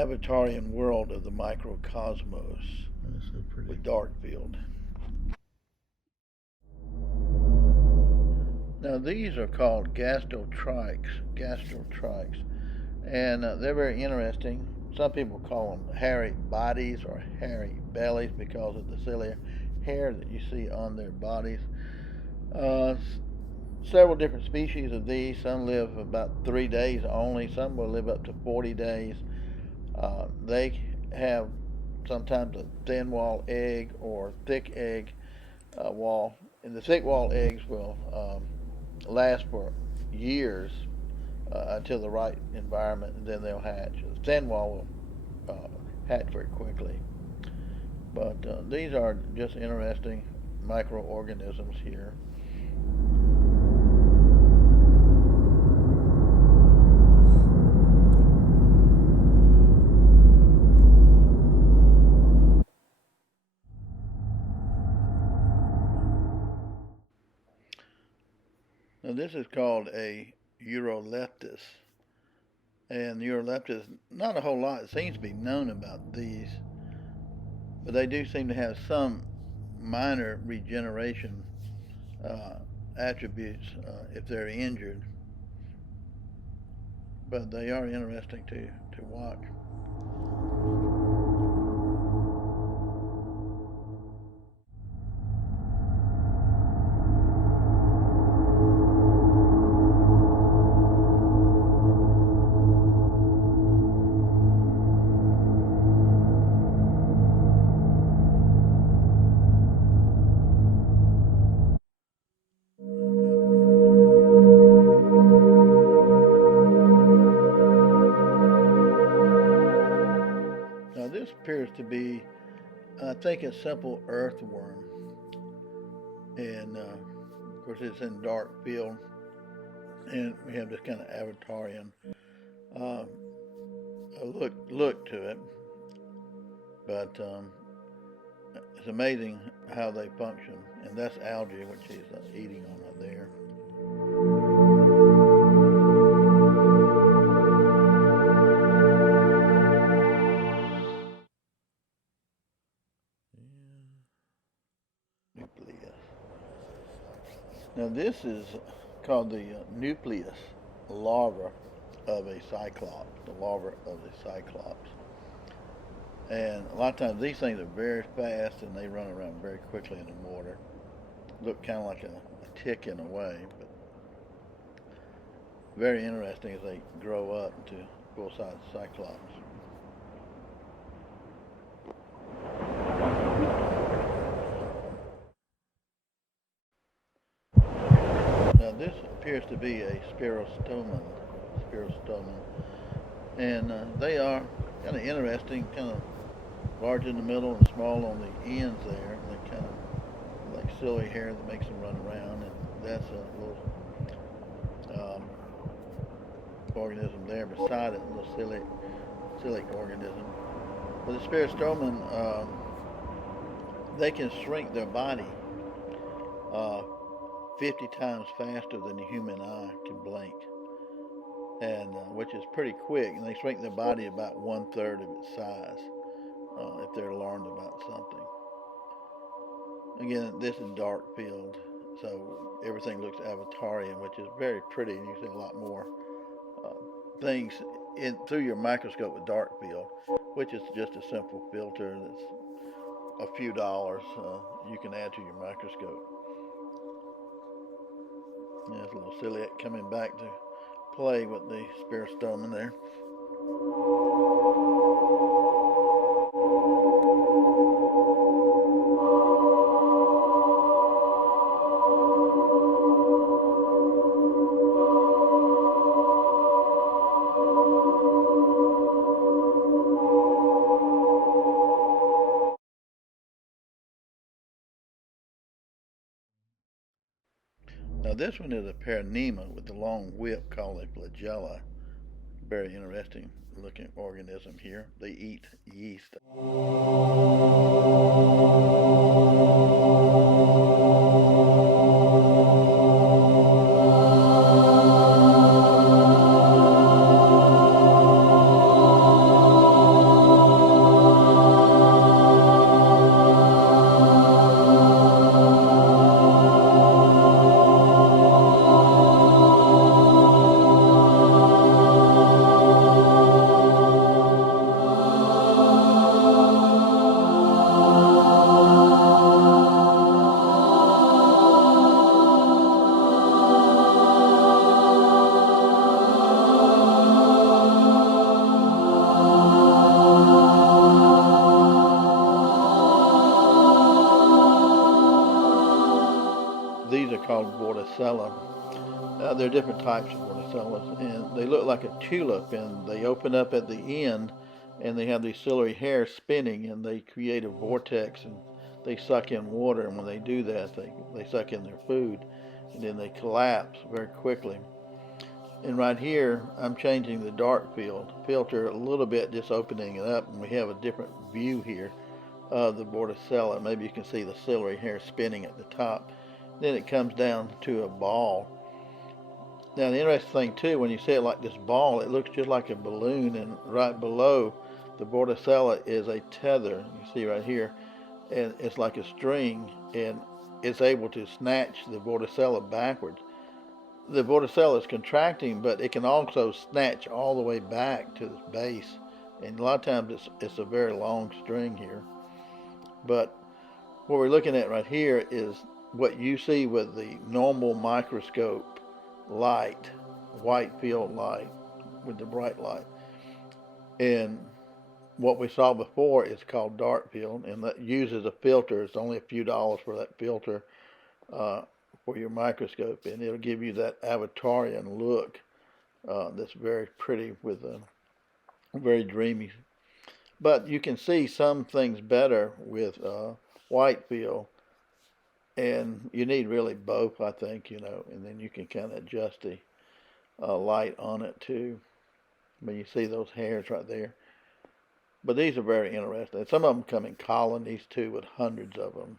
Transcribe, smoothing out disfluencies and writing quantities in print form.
avatarian world of the microcosmos So pretty. with dark field. Now these are called gastrotrichs, and they're very interesting. Some people call them hairy bodies or hairy bellies because of the ciliary hair that you see on their bodies. Uh, Several different species of these. Some live about 3 days only. Some will live up to 40 days. They have sometimes a thin wall egg or thick egg wall, and the thick wall eggs will last for years until the right environment, and then they'll hatch. The thin wall will hatch very quickly. But these are just interesting microorganisms here. Now this is called a Euroleptis. And Euroleptis, not a whole lot seems to be known about these, but they do seem to have some minor regeneration attributes if they're injured. But they are interesting to watch. Now this appears to be, I think, a simple earthworm, and of course it's in dark field, and we have this kind of avatarian look to it. But it's amazing how they function, and that's algae which he's eating on there. Nucleus. Now this is called the nucleus larva of a cyclops, the larva of a cyclops. And a lot of times these things are very fast and they run around very quickly in the water. Look kind of like a tick in a way, but very interesting as they grow up into full-size cyclops. Now this appears to be a spirostomon, and they are kind of interesting, kind of large in the middle and small on the ends there. They kind of like silly hair that makes them run around, and that's a little organism there beside it, a little ciliate organism. But the spirostomon, they can shrink their body 50 times faster than the human eye can blink, and which is pretty quick. And they shrink their body about 1/3 of its size if they're alarmed about something. Again, this is dark field, so everything looks avatarian, which is very pretty, and you see a lot more things through your microscope with dark field, which is just a simple filter that's a few dollars you can add to your microscope. There's a little ciliate coming back to play with the spirostomon there. Now this one is a paranema with a long whip called a flagella. Very interesting looking organism here. They eat yeast. Vorticella. There are different types of vorticellas, and they look like a tulip, and they open up at the end, and they have these ciliary hairs spinning, and they create a vortex, and they suck in water, and when they do that, they suck in their food, and then they collapse very quickly. And right here, I'm changing the dark field filter a little bit, just opening it up, and we have a different view here of the vorticella. Maybe you can see the ciliary hair spinning at the top. Then it comes down to a ball. Now the interesting thing too, when you see it like this ball, it looks just like a balloon, and right below the vorticella is a tether. You see right here, and it's like a string, and it's able to snatch the vorticella backwards. The vorticella is contracting, but it can also snatch all the way back to the base, and a lot of times it's a very long string here. But what we're looking at right here is what you see with the normal microscope light, white field light with the bright light. And what we saw before is called dark field, and that uses a filter. It's only a few dollars for that filter for your microscope, and it'll give you that Avatarian look that's very pretty with a very dreamy. But you can see some things better with white field, and you need really both, I think, and then you can kind of adjust the light on it too. But you see those hairs right there. But these are very interesting. Some of them come in colonies too, with hundreds of them.